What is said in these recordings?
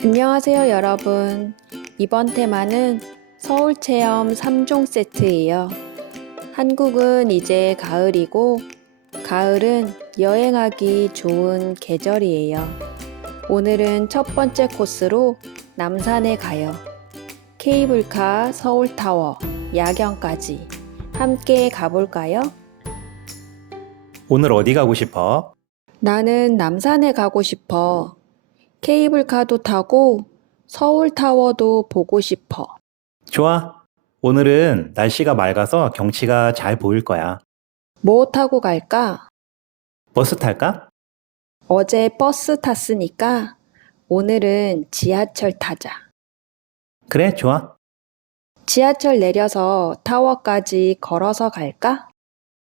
안녕하세요, 여러분. 이번 테마는 서울 체험 3종 세트예요. 한국은 이제 가을이고, 가을은 여행하기 좋은 계절이에요. 오늘은 첫 번째 코스로 남산에 가요. 케이블카, 서울타워, 야경까지 함께 가볼까요? 오늘 어디 가고 싶어? 나는 남산에 가고 싶어. 케이블카도 타고 서울타워도 보고 싶어. 좋아. 오늘은 날씨가 맑아서 경치가 잘 보일 거야. 뭐 타고 갈까? 버스 탈까? 어제 버스 탔으니까 오늘은 지하철 타자. 그래, 좋아. 지하철 내려서 타워까지 걸어서 갈까?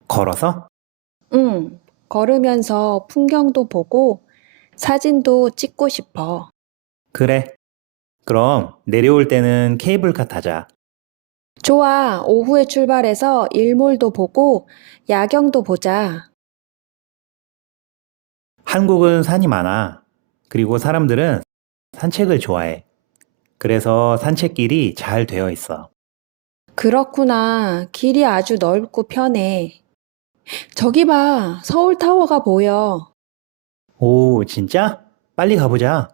걸어서? 응, 걸으면서 풍경도 보고 사진도 찍고 싶어. 그래. 그럼 내려올 때는 케이블카 타자. 좋아, 오후에 출발해서 일몰도 보고 야경도 보자. 한국은 산이 많아. 그리고 사람들은 산책을 좋아해. 그래서 산책길이 잘 되어 있어. 그렇구나. 길이 아주 넓고 편해. 저기 봐, 서울타워가 보여. 오, 진짜? 빨리 가보자.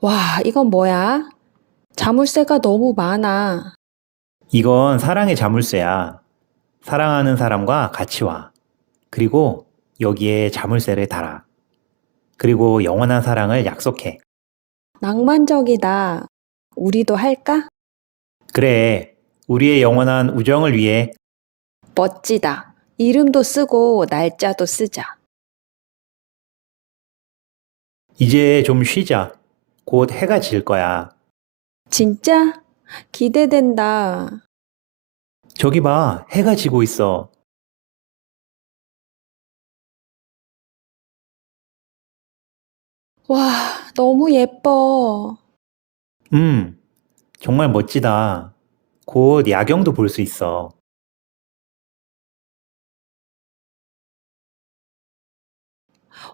와, 이건 뭐야? 자물쇠가 너무 많아. 이건 사랑의 자물쇠야. 사랑하는 사람과 같이 와. 그리고 여기에 자물쇠를 달아. 그리고 영원한 사랑을 약속해. 낭만적이다. 우리도 할까? 그래, 우리의 영원한 우정을 위해. 멋지다. 이름도 쓰고 날짜도 쓰자. 이제 좀 쉬자. 곧 해가 질 거야. 진짜? 기대된다. 저기 봐, 해가 지고 있어. 와, 너무 예뻐. 음, 정말 멋지다. 곧 야경도 볼 수 있어.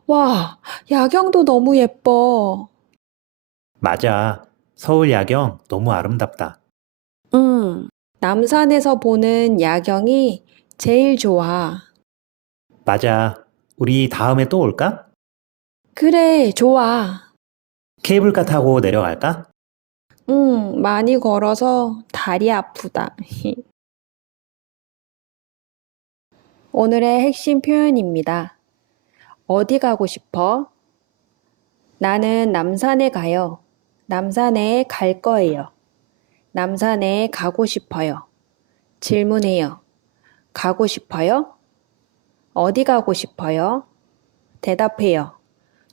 와, 야경도 너무 예뻐. 맞아. 서울 야경 너무 아름답다. 남산에서 보는 야경이 제일 좋아. 맞아. 우리 다음에 또 올까? 그래, 좋아. 케이블카 타고 내려갈까? 많이 걸어서 다리 아프다. 오늘의 핵심 표현입니다. 어디 가고 싶어? 나는 남산에 가요. 남산에 갈 거예요. 남산에 가고 싶어요. 질문해요. 가고 싶어요? 어디 가고 싶어요? 대답해요.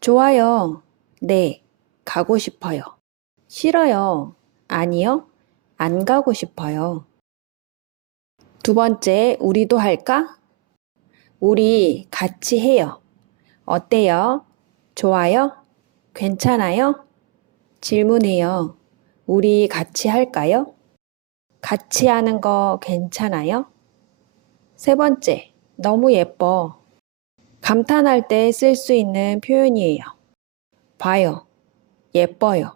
좋아요. 네, 가고 싶어요. 싫어요. 아니요, 안 가고 싶어요. 두 번째, 우리도 할까? 우리 같이 해요. 어때요? 좋아요? 괜찮아요? 질문해요. 우리 같이 할까요? 같이 하는 거 괜찮아요? 세 번째, 너무 예뻐. 감탄할 때 쓸 수 있는 표현이에요. 봐요. 예뻐요.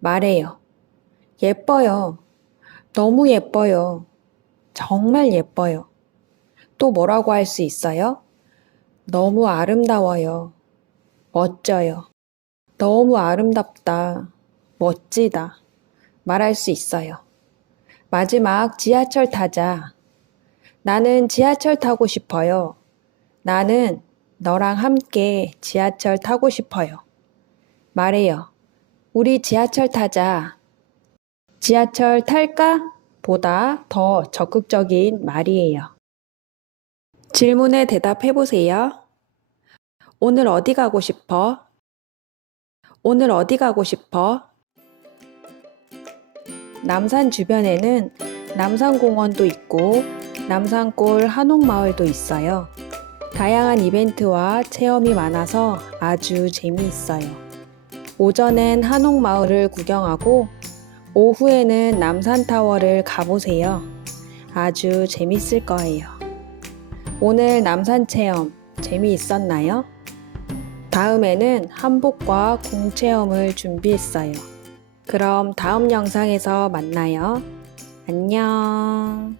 말해요. 예뻐요. 너무 예뻐요. 정말 예뻐요. 또 뭐라고 할 수 있어요? 너무 아름다워요. 멋져요. 너무 아름답다. 멋지다. 말할 수 있어요. 마지막 지하철 타자. 나는 지하철 타고 싶어요. 나는 너랑 함께 지하철 타고 싶어요. 말해요. 우리 지하철 타자. 지하철 탈까? 보다 더 적극적인 말이에요. 질문에 대답해 보세요. 오늘 어디 가고 싶어? 오늘 어디 가고 싶어? 남산 주변에는 남산공원도 있고 남산골 한옥마을도 있어요. 다양한 이벤트와 체험이 많아서 아주 재미있어요. 오전엔 한옥마을을 구경하고 오후에는 남산타워를 가보세요. 아주 재밌을 거예요. 오늘 남산 체험 재미있었나요? 다음에는 한복과 공체험을 준비했어요. 그럼 다음 영상에서 만나요. 안녕.